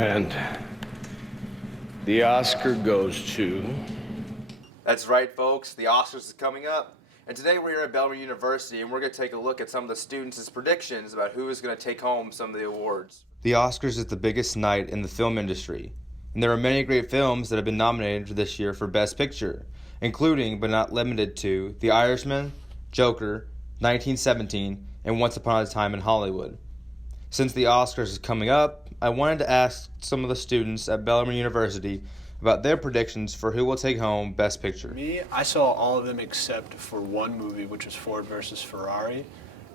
And the Oscar goes to... That's right, folks. The Oscars is coming up. And today we're here at Bellarmine University, and we're going to take a look at some of the students' predictions about who is going to take home some of the awards. The Oscars is the biggest night in the film industry, and there are many great films that have been nominated this year for Best Picture, including, but not limited to, The Irishman, Joker, 1917, and Once Upon a Time in Hollywood. Since the Oscars is coming up, I wanted to ask some of the students at Bellarmine University about their predictions for who will take home Best Picture. Me, I saw all of them except for one movie, which was Ford versus Ferrari,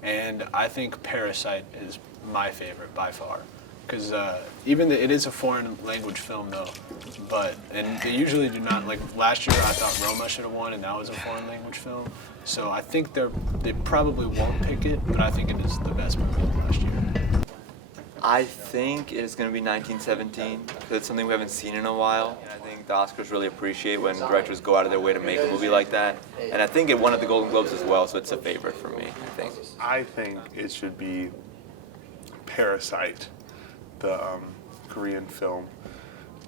and I think Parasite is my favorite by far. Because it is a foreign language film though, and they usually do not, like last year I thought Roma should have won and that was a foreign language film. So I think they probably won't pick it, but I think it is the best movie of last year. I think it is going to be 1917 because it's something we haven't seen in a while. And I think the Oscars really appreciate when directors go out of their way to make a movie like that. And I think it won at the Golden Globes as well, so it's a favorite for me, I think it should be Parasite, the Korean film.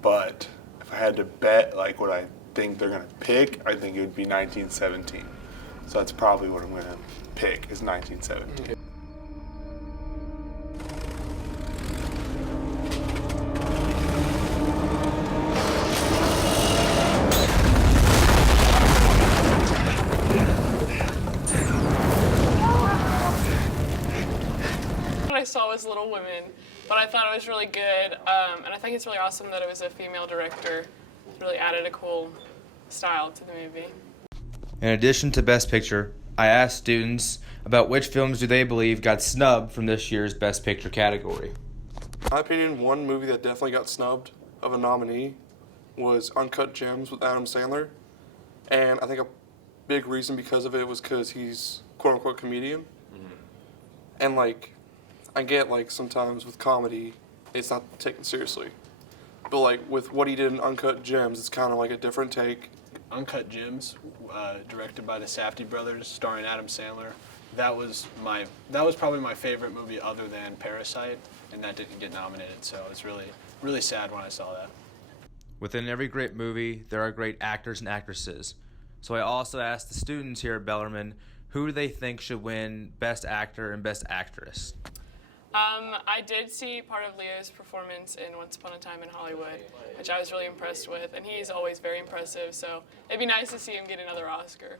But if I had to bet like what I think they're going to pick, I think it would be 1917. So that's probably what I'm going to pick, is 1917. I saw was Little Women, but I thought it was really good, and I think it's really awesome that it was a female director. It really added a cool style to the movie. In addition to Best Picture, I asked students about which films do they believe got snubbed from this year's Best Picture category. In my opinion, one movie that definitely got snubbed of a nominee was Uncut Gems with Adam Sandler, and I think a big reason because of it was because he's quote-unquote comedian, and like, I get like sometimes with comedy, it's not taken seriously. But like with what he did in Uncut Gems, it's kind of like a different take. Uncut Gems, directed by the Safdie brothers, starring Adam Sandler. That was probably my favorite movie other than Parasite, and that didn't get nominated. So it's really sad when I saw that. Within every great movie, there are great actors and actresses. So I also asked the students here at Bellarmine who do they think should win Best Actor and Best Actress. I did see part of Leo's performance in Once Upon a Time in Hollywood, which I was really impressed with, and he's always very impressive, so it'd be nice to see him get another Oscar.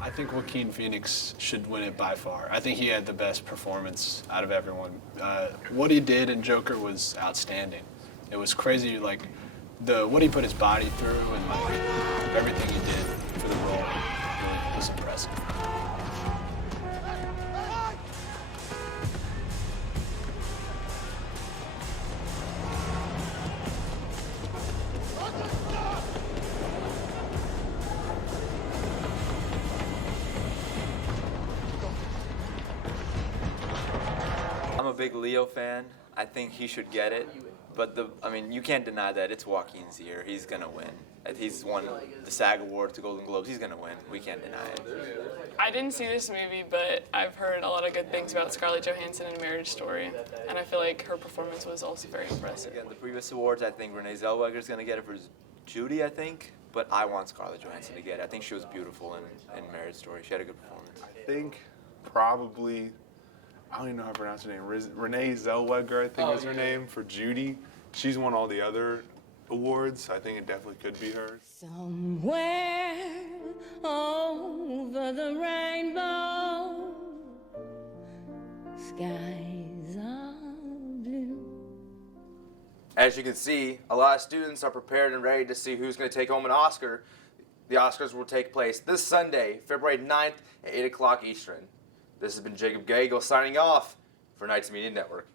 I think Joaquin Phoenix should win it by far. I think he had the best performance out of everyone. What he did in Joker was outstanding. It was crazy, like what he put his body through and like everything he did for the role really was impressive. I'm a big Leo fan. I think he should get it. But you can't deny that it's Joaquin's year. He's gonna win. He's won the SAG Award, the Golden Globes. He's gonna win. We can't deny it. I didn't see this movie, but I've heard a lot of good things about Scarlett Johansson in Marriage Story, and I feel like her performance was also very impressive. Again, the previous awards, I think Renee Zellweger's gonna get it for Judy, I think. But I want Scarlett Johansson to get it. I think she was beautiful in Marriage Story. She had a good performance. I think probably, I don't even know how to pronounce her name, Renee Zellweger, I think is her name, for Judy. She's won all the other awards. I think it definitely could be her. Somewhere over the rainbow, skies are blue. As you can see, a lot of students are prepared and ready to see who's going to take home an Oscar. The Oscars will take place this Sunday, February 9th at 8 o'clock Eastern. This has been Jacob Gagel signing off for Knights Media Network.